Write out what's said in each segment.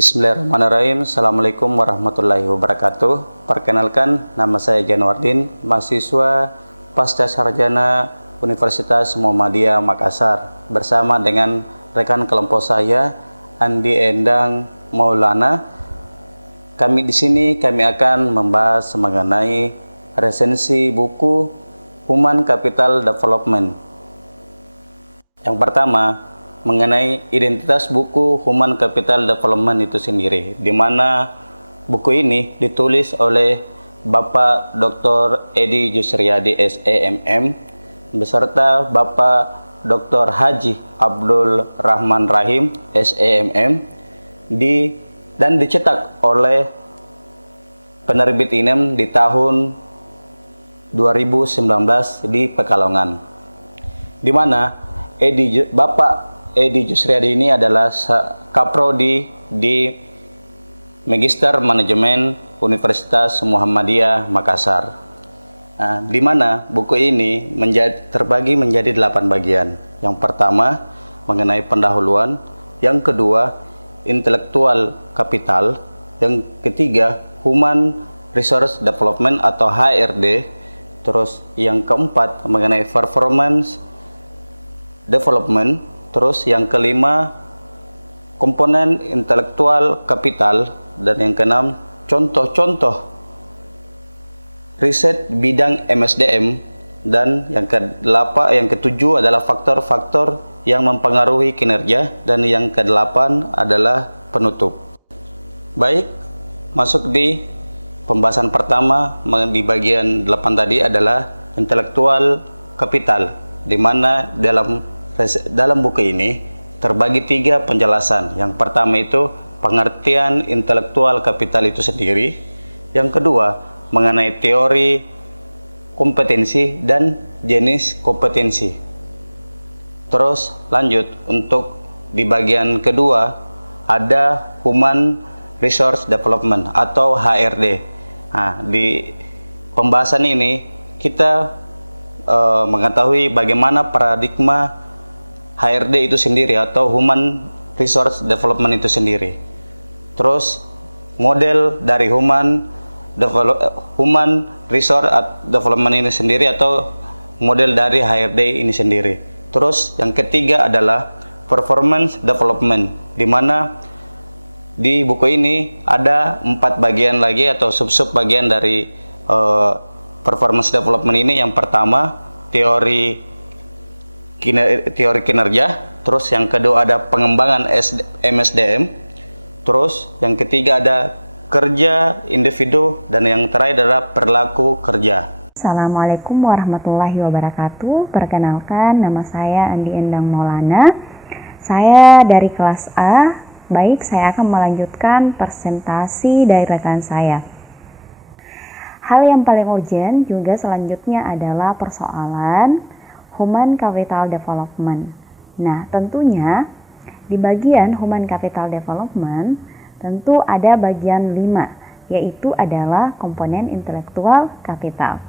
Bismillahirrahmanirrahim. Assalamualaikum warahmatullahi wabarakatuh. Perkenalkan, nama saya Januardin, mahasiswa Pasca Sarjana Universitas Muhammadiyah Makassar, bersama dengan rekan kelompok saya Andi Endang Maulana. Kami di sini akan membahas mengenai resensi buku Human Capital Development. Yang pertama, mengenai identitas buku Human Capital Development itu sendiri, di mana buku ini ditulis oleh Bapak Dr. Edi Jusriyadi SEMM beserta Bapak Dr. Haji Abdul Rahman Rahim SEMM dan dicetak oleh penerbit INEM di tahun 2019 di Pekalongan, di mana Bapak Edi Jusriyadi ini adalah Kaprodi di Magister Manajemen Universitas Muhammadiyah Makassar. Di mana buku ini terbagi menjadi 8 bagian. Yang pertama mengenai pendahuluan, yang kedua intelektual kapital, yang ketiga human resource development atau HRD, terus yang keempat mengenai performance development, terus yang kelima komponen intelektual kapital, dan yang keenam contoh-contoh riset bidang MSDM, dan yang ketujuh adalah faktor-faktor yang mempengaruhi kinerja, dan yang kedelapan adalah penutup. Baik, masuk di pembahasan pertama di bagian 8 tadi adalah intelektual kapital, di mana dalam buku ini terbagi 3 penjelasan. Yang pertama itu pengertian intelektual kapital itu sendiri. Yang kedua mengenai teori kompetensi dan jenis kompetensi. Terus lanjut untuk di bagian kedua ada Human Resource Development atau HRD. Di pembahasan ini kita mengetahui bagaimana paradigma HRD itu sendiri atau Human Resource Development itu sendiri. Terus model dari Human Resource Development ini sendiri atau model dari HRD ini sendiri. Terus yang ketiga adalah Performance Development, di mana di buku ini ada 4 bagian lagi atau sub-sub bagian dari Performance Development ini. Yang pertama teori kinerja, terus yang kedua ada pengembangan MSDM, terus yang ketiga ada kerja individu, dan yang terakhir adalah perilaku kerja. Assalamualaikum warahmatullahi wabarakatuh. Perkenalkan, nama saya Andi Endang Maulana. Saya dari kelas A. Baik, saya akan melanjutkan presentasi dari rekan saya. Hal yang paling urgent juga selanjutnya adalah persoalan Human Capital Development. Nah, tentunya di bagian Human Capital Development tentu ada bagian 5, yaitu adalah komponen intelektual kapital.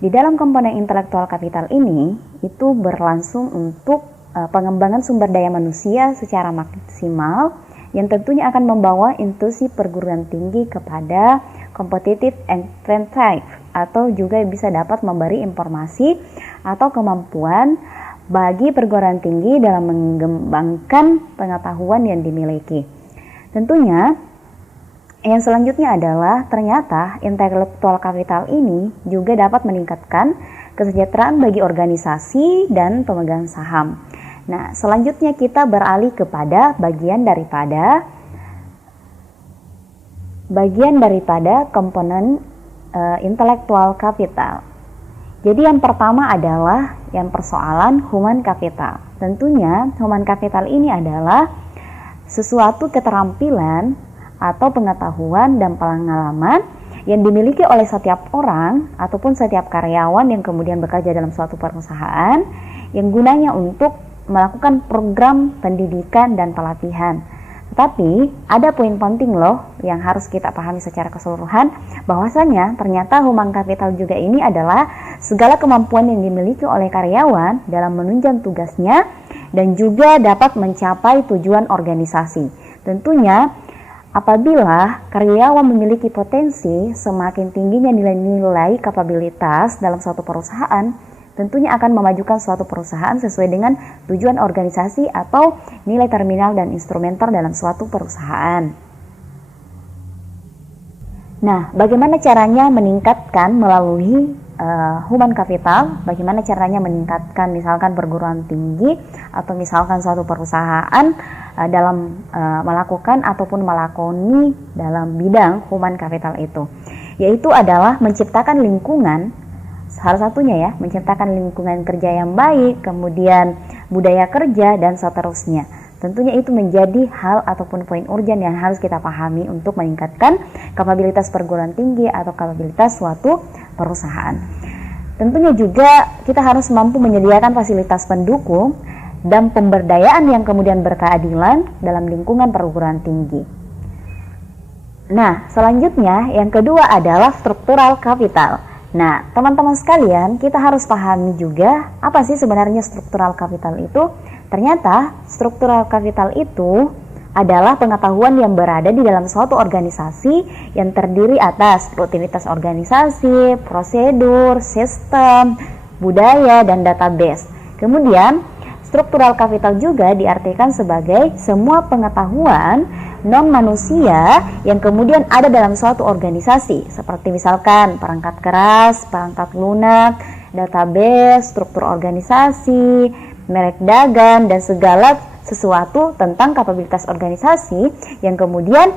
Di dalam komponen intelektual kapital ini itu berlangsung untuk pengembangan sumber daya manusia secara maksimal, yang tentunya akan membawa institusi perguruan tinggi kepada competitive advantage, atau juga bisa dapat memberi informasi atau kemampuan bagi perguruan tinggi dalam mengembangkan pengetahuan yang dimiliki. Tentunya yang selanjutnya adalah ternyata intelektual kapital ini juga dapat meningkatkan kesejahteraan bagi organisasi dan pemegang saham. Nah, selanjutnya kita beralih kepada bagian daripada komponen intelektual kapital. Jadi yang pertama adalah yang persoalan human capital. Tentunya human capital ini adalah sesuatu keterampilan atau pengetahuan dan pengalaman yang dimiliki oleh setiap orang ataupun setiap karyawan yang kemudian bekerja dalam suatu perusahaan yang gunanya untuk melakukan program pendidikan dan pelatihan. Tapi ada poin penting loh yang harus kita pahami secara keseluruhan, bahwasanya ternyata human capital juga ini adalah segala kemampuan yang dimiliki oleh karyawan dalam menunjang tugasnya dan juga dapat mencapai tujuan organisasi. Tentunya apabila karyawan memiliki potensi, semakin tingginya nilai-nilai kapabilitas dalam suatu perusahaan, tentunya akan memajukan suatu perusahaan sesuai dengan tujuan organisasi atau nilai terminal dan instrumenter dalam suatu perusahaan. Nah, bagaimana caranya meningkatkan melalui human capital? Bagaimana caranya meningkatkan misalkan perguruan tinggi atau misalkan suatu perusahaan dalam melakukan ataupun melakoni dalam bidang human capital itu? Yaitu adalah menciptakan lingkungan. Salah satunya ya, menciptakan lingkungan kerja yang baik, kemudian budaya kerja, dan seterusnya. Tentunya itu menjadi hal ataupun poin urgen yang harus kita pahami untuk meningkatkan kapabilitas perguruan tinggi atau kapabilitas suatu perusahaan. Tentunya juga kita harus mampu menyediakan fasilitas pendukung dan pemberdayaan yang kemudian berkeadilan dalam lingkungan perguruan tinggi. Nah, selanjutnya yang kedua adalah struktural capital. Nah, teman-teman sekalian, kita harus pahami juga apa sih sebenarnya struktural capital itu. Ternyata struktural capital itu adalah pengetahuan yang berada di dalam suatu organisasi yang terdiri atas rutinitas organisasi, prosedur, sistem, budaya, dan database. Kemudian, struktural capital juga diartikan sebagai semua pengetahuan non-manusia yang kemudian ada dalam suatu organisasi, seperti misalkan perangkat keras, perangkat lunak, database, struktur organisasi, neraca dagang, dan segala sesuatu tentang kapabilitas organisasi yang kemudian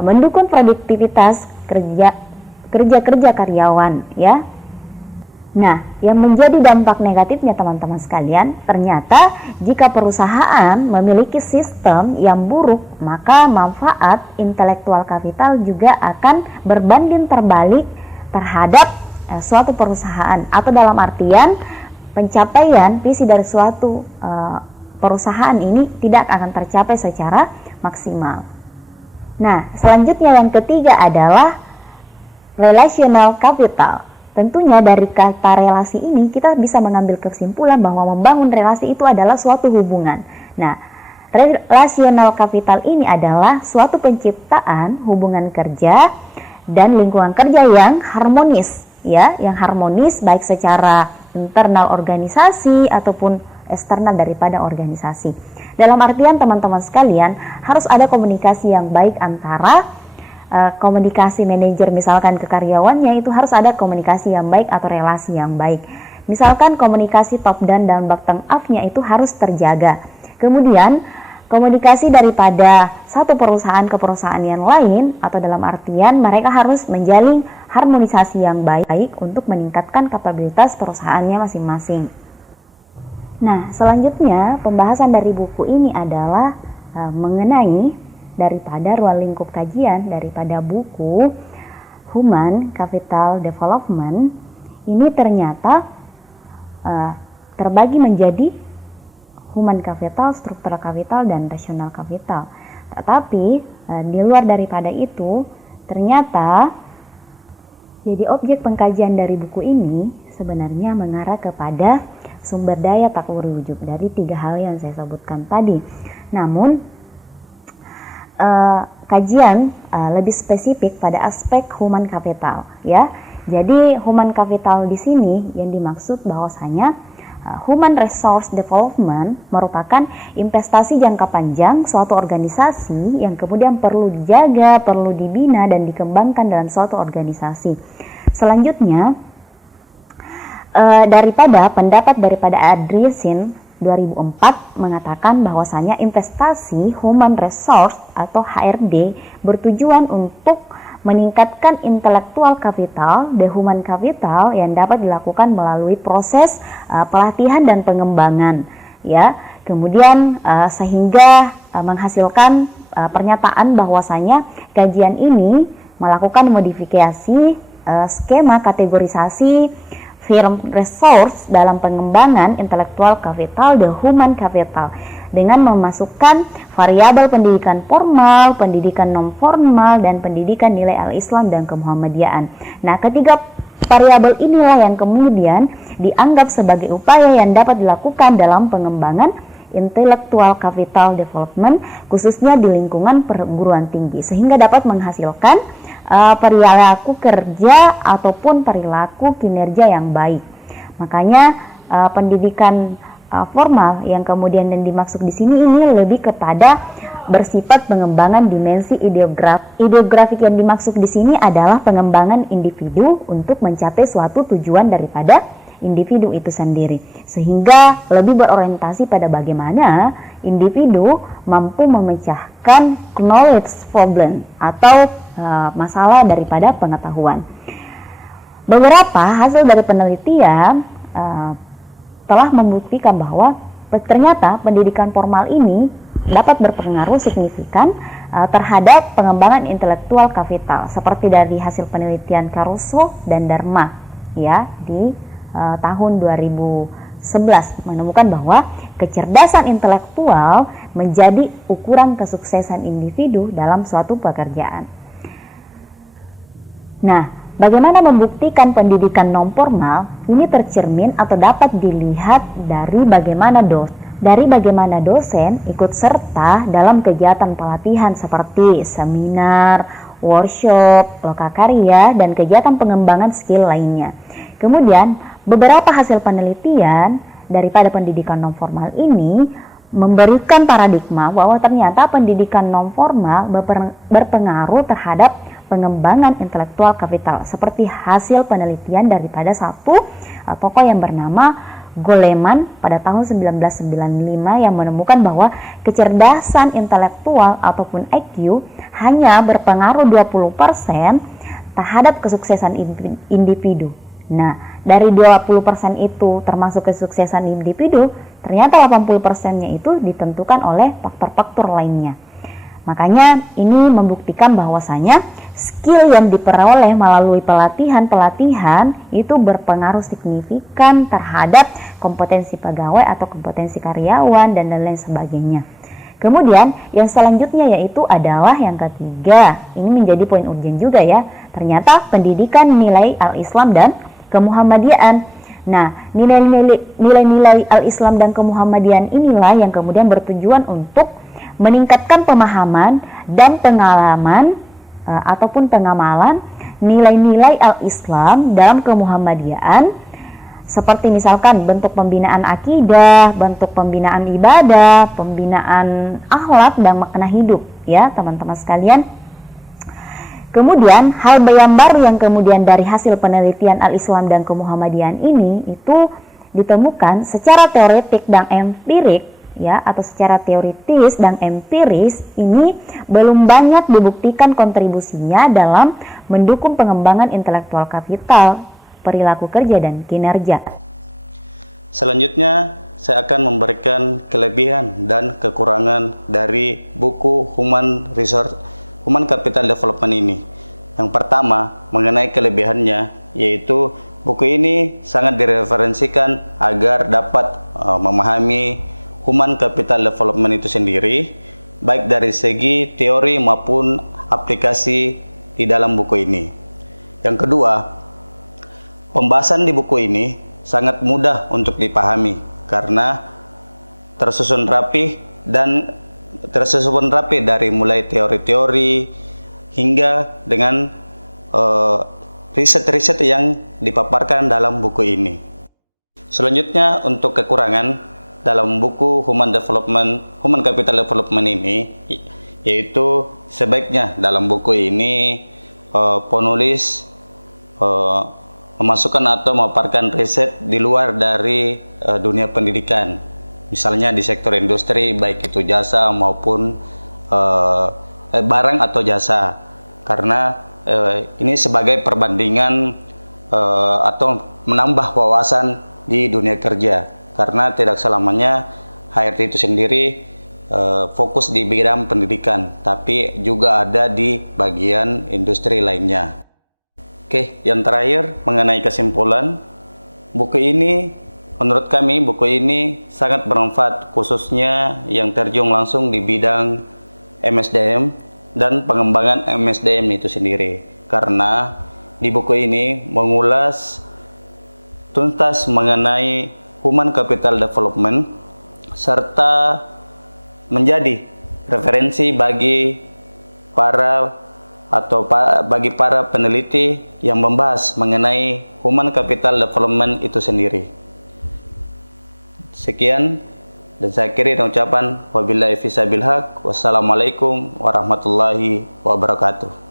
mendukung produktivitas kerja karyawan, ya. Nah, yang menjadi dampak negatifnya teman-teman sekalian, ternyata jika perusahaan memiliki sistem yang buruk, maka manfaat intelektual kapital juga akan berbanding terbalik terhadap suatu perusahaan, atau dalam artian pencapaian visi dari suatu perusahaan ini tidak akan tercapai secara maksimal. Nah, selanjutnya yang ketiga adalah relational capital. Tentunya dari kata relasi ini kita bisa mengambil kesimpulan bahwa membangun relasi itu adalah suatu hubungan. Nah, relational capital ini adalah suatu penciptaan hubungan kerja dan lingkungan kerja yang harmonis, ya, yang harmonis baik secara internal organisasi ataupun eksternal daripada organisasi. Dalam artian teman-teman sekalian, harus ada komunikasi yang baik antara komunikasi manajer misalkan ke karyawannya, itu harus ada komunikasi yang baik atau relasi yang baik. Misalkan komunikasi top down dan bottom up-nya itu harus terjaga. Kemudian komunikasi daripada satu perusahaan ke perusahaan yang lain, atau dalam artian mereka harus menjalin harmonisasi yang baik untuk meningkatkan kapabilitas perusahaannya masing-masing. Nah, selanjutnya pembahasan dari buku ini adalah mengenai daripada ruang lingkup kajian daripada buku Human Capital Development ini ternyata terbagi menjadi human capital, struktural capital, dan rational capital. Tetapi di luar daripada itu, ternyata jadi objek pengkajian dari buku ini sebenarnya mengarah kepada sumber daya tak terwujud dari tiga hal yang saya sebutkan tadi. Namun kajian lebih spesifik pada aspek human capital, ya. Jadi human capital di sini yang dimaksud bahwasanya human resource development merupakan investasi jangka panjang suatu organisasi yang kemudian perlu dijaga, perlu dibina dan dikembangkan dalam suatu organisasi. Selanjutnya pendapat daripada Andreessen 2004 mengatakan bahwasanya investasi human resource atau HRD bertujuan untuk meningkatkan intelektual capital, the human capital, yang dapat dilakukan melalui proses pelatihan dan pengembangan, ya. Kemudian sehingga menghasilkan pernyataan bahwasanya kajian ini melakukan modifikasi skema kategorisasi firm resource dalam pengembangan intellectual capital the human capital dengan memasukkan variabel pendidikan formal, pendidikan non formal, dan pendidikan nilai al-Islam dan kemuhammadiyaan. Nah, ketiga variabel inilah yang kemudian dianggap sebagai upaya yang dapat dilakukan dalam pengembangan intellectual capital development, khususnya di lingkungan perguruan tinggi, sehingga dapat menghasilkan perilaku kerja ataupun perilaku kinerja yang baik. Makanya pendidikan formal yang kemudian yang dimaksud di sini ini lebih kepada bersifat pengembangan dimensi ideografik. Yang dimaksud di sini adalah pengembangan individu untuk mencapai suatu tujuan daripada individu itu sendiri, sehingga lebih berorientasi pada bagaimana individu mampu memecahkan knowledge problem atau masalah daripada pengetahuan. Beberapa hasil dari penelitian telah membuktikan bahwa ternyata pendidikan formal ini dapat berpengaruh signifikan terhadap pengembangan intelektual kapital, seperti dari hasil penelitian Caruso dan Dharma ya di tahun 2011 menemukan bahwa kecerdasan intelektual menjadi ukuran kesuksesan individu dalam suatu pekerjaan. Nah, bagaimana membuktikan pendidikan non formal ini tercermin atau dapat dilihat dari bagaimana dosen ikut serta dalam kegiatan pelatihan seperti seminar, workshop, lokakarya, dan kegiatan pengembangan skill lainnya. Kemudian, beberapa hasil penelitian daripada pendidikan non formal ini memberikan paradigma bahwa ternyata pendidikan non formal berpengaruh terhadap pengembangan intelektual kapital, seperti hasil penelitian daripada satu tokoh yang bernama Goleman pada tahun 1995 yang menemukan bahwa kecerdasan intelektual ataupun IQ hanya berpengaruh 20% terhadap kesuksesan individu. Nah, dari 20% itu termasuk kesuksesan individu, ternyata 80%-nya itu ditentukan oleh faktor-faktor lainnya. Makanya ini membuktikan bahwasanya skill yang diperoleh melalui pelatihan itu berpengaruh signifikan terhadap kompetensi pegawai atau kompetensi karyawan dan lain sebagainya. Kemudian yang selanjutnya yaitu adalah yang ketiga. Ini menjadi poin urgen juga ya. Ternyata pendidikan nilai al-Islam dan kemuhammadiyaan. Nah, nilai-nilai al-Islam dan kemuhammadiyaan inilah yang kemudian bertujuan untuk meningkatkan pemahaman dan pengalaman ataupun pengamalan nilai-nilai al-Islam dalam kemuhammadiyaan, seperti misalkan bentuk pembinaan akidah, bentuk pembinaan ibadah, pembinaan akhlak dan makna hidup ya teman-teman sekalian. Kemudian hal yang baru yang kemudian dari hasil penelitian al-Islam dan kemuhammadiyaan ini itu ditemukan secara teoretik dan empirik ya, atau secara teoritis dan empiris ini belum banyak dibuktikan kontribusinya dalam mendukung pengembangan intelektual kapital, perilaku kerja dan kinerja. Selanjutnya, saya akan memberikan kelebihan dan kekurangan dari buku Human Capital Development ini. Yang pertama, mengenai kelebihannya, yaitu buku ini sangat direferensikan agar dapat memahami Human Capital Development itu sendiri, baik dari segi teori maupun aplikasi di dalam buku ini. Yang kedua, pembahasan di buku ini sangat mudah untuk dipahami karena tersusun rapi dari mulai teori-teori hingga dengan riset-riset yang dipaparkan dalam buku ini. Selanjutnya, untuk kekurangan dalam buku Human Capital Development ini, yaitu sebaiknya dalam buku ini penulis memasukkan atau memaparkan riset di luar dari dunia pendidikan, misalnya di sektor industri, baik itu jasa maupun barang atau jasa, karena ini sebagai perbandingan atau menambah wawasan di dunia kerja. Karena tidak selamanya HRD itu sendiri fokus di bidang pendidikan, tapi juga ada di bagian industri lainnya. Oke, yang terakhir mengenai kesimpulan, buku ini, menurut kami buku ini sangat bermanfaat, khususnya yang terjun langsung di bidang MSDM dan pengembangan MSDM itu sendiri. Karena di buku ini mengulas tuntas mengenai Human Capital Development serta menjadi referensi bagi para peneliti yang membahas mengenai Human Capital Development itu sendiri. Sekian, dan saya akhiri dengan ucapan wabillahi fisabilillah, wassalamualaikum warahmatullahi wabarakatuh.